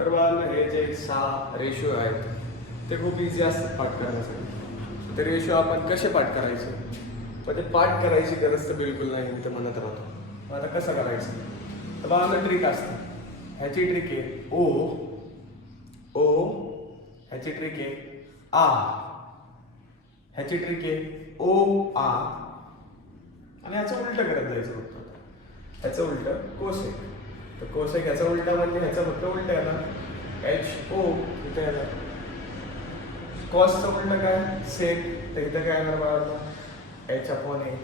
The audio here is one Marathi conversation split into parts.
तर बाळांनो हे जे 6 रेशो आहेत ते खूप इझी असतात पाठ करण्यासाठी. ते रेशो आपण कसे पाठ करायचे, पण ते पाठ करायची गरज तर बिलकुल नाही ते म्हणत राहतो. मग आता कसं करायचं, तर बाळांनो ट्रिक असते. ह्याची ट्रिक आहे ओ ओ, ह्याची ट्रिक आहे आ, ह्याची ट्रिक आहे ओ आ, आणि ह्याचं उलटं करत जायचं फक्त. ह्याचं उलटं कोसेक, तर कोसेक ह्याचा उलटा म्हणजे ह्याचा फक्त उलटा येणार एच ओ इथं येणार. कॉसचं उलटं काय सेक, तर इथं काय येणार बाळांनो एच अपॉन ए.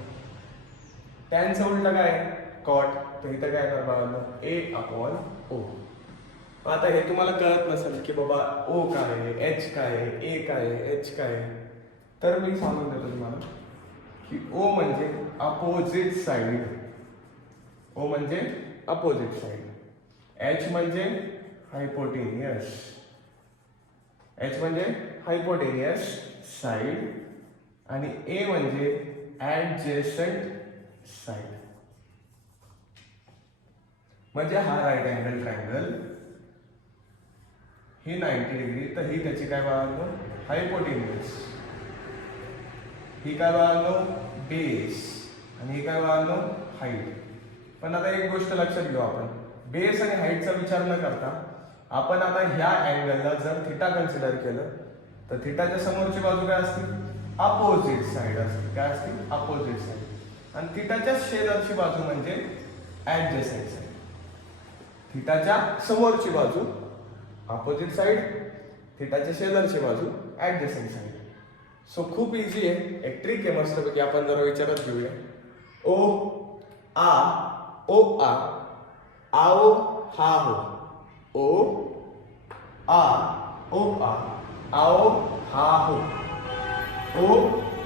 टॅनचं उलटं काय कॉट, तर इथं काय येणार बाळांनो ए अपॉन ओ. आता हे तुम्हाला कळत नसेल की बाबा ओ काय आहे, एच काय आहे, ए काय आहे, एच काय आहे, तर मी सांगून देतो तुम्हाला की ओ म्हणजे अपोजिट साइड, ओ म्हणजे अपोजिट साइड, एच म्हणजे हायपोटेनियस, एच म्हणजे हायपोटेनियस साइड, आणि ए म्हणजे ऍडजेसंट साइड. म्हणजे हा राईट अँगल ट्रायंगल, ही 90 डिग्री, तर ही त्याची काय बाळांनो हायपोटेनियस, ही काय बाळांनो बेस, आणि ही काय बाळांनो हाईट. पण आता एक गोष्ट लक्षात घेऊ आपण, बेस आणि हाईटचा विचार न करता आपण आता ह्या अँगलला जर थिटा कन्सिडर केलं तर थिटाच्या समोरची बाजू काय असते, अपोजिट साइड असते. काय असते, अपोजिट साइड. आणि थिटाच्या शेजारची बाजू म्हणजे ऍडजसेंट साइड. थिटाच्या समोरची बाजू अपोजिट साइड, थिटाच्या शेजारची बाजू ऍडजसेंट साइड. सो खूप इझी आहे, एक ट्रिक आहे मस्तपैकी आपण जरा विचारात घेऊया. ओ आ ओ आ, आओ हा हो, ओ आ ओ आ, आओ हा हो, ओ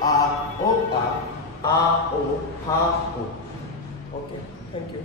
आ ओ आ ओ हा हो. Okay, thank you.